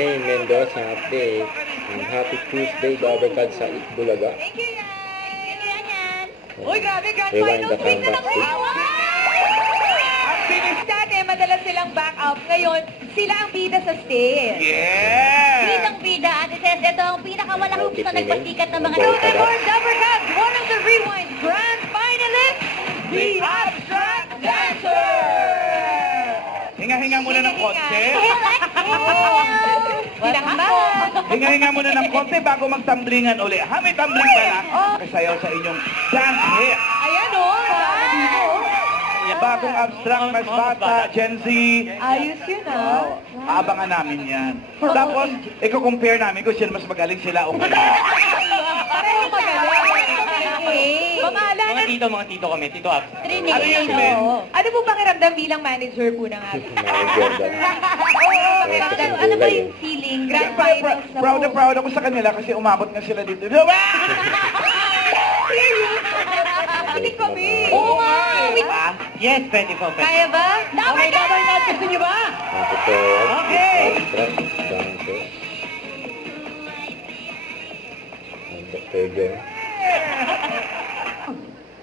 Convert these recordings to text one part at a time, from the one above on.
May Mendoza update. Happy Tuesday, Dabbercats sa Bulaga. Thank you, Yan. Thank you, Yan. Uy, grabe, grand Rewind final the win na comeback. Ang bilis dati, madalas silang back out. Ngayon, sila ang bida sa stage. Yeah! Bidang-bida, Ate Tess, ito ang pinakawalang hoops na nagpasikat ng mga Double Double Dabbercats, one of the Rewind Grand Finalists, the Abstract Dancer! Hinga-hinga muna ng konti. Kinakabahan. Hinga-hinga muna ng konti bago magtamblingan uli. Ha, may tambling pa lang. Kasayaw sa inyong dance hit. Ayan o, Bagong abstract, mas bata, Gen Z. ayos yun ah. Aabangan namin yan. Tapos, i-compare namin kung sino mas magaling sila o kaya. Pareho magaling. Pamahalan Mga tito kami, tito up. Ano yun, Ben? Ano po pakiramdam bilang manager po ng ating? Jordan. Pakiramdam, ano ba yung feeling? Grand finals na Proud na po. proud ako sa kanila kasi umabot nga sila dito. Kinig kami. Oo nga. Yes, pwede po, pwede. Kaya ba? Okay, Dabbercats, gusto niyo ba? Okay. Abstract dancer. Dr. John.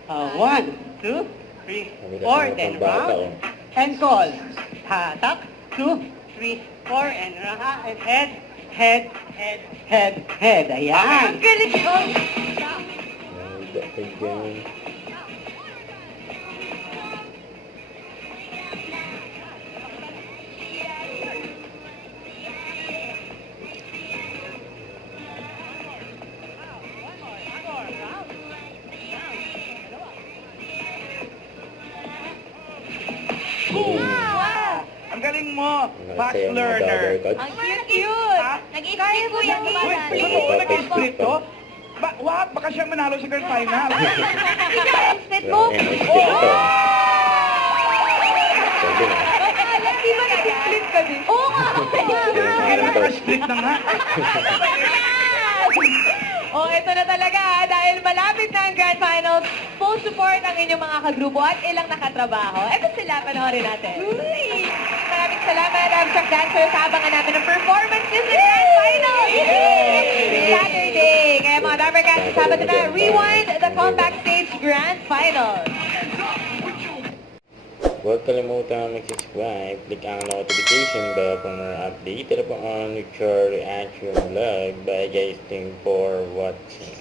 1, 2, 3, 4, then round. And call. Tap, 2, 3, 4, and head, head, head, head, head. Ayan. Ang galing yun. Dr. John. Ang galing mo, fast Masaya mga learner. Dabbercats. Ang cute. Kaya Kaya po yan Uy, lumalaki. totoo, nag-split to? Wag, baka siya manalo sa grand final. Split mo? Yan, split ito. Sabi na. Di ba nag-split ka din? Oo nga. Hindi naman naka-split na nga. Oh, ito na talaga dahil malapit na ang Grand Finals. Full support ang inyong mga kagrupo at ilang nakatrabaho. Ito sila, panoorin natin. Maraming salamat, Abstract Dancers. Abangan natin ang performances sa Grand Finals. Saturday. Kaya mga Dabbercats, Sabado na, rewind the comeback stage Grand Finals. Huwag kalimutan mag-subscribe, click ang notification bell for more update. Ito po on your reaction vlog. Bye guys, thank you for watching.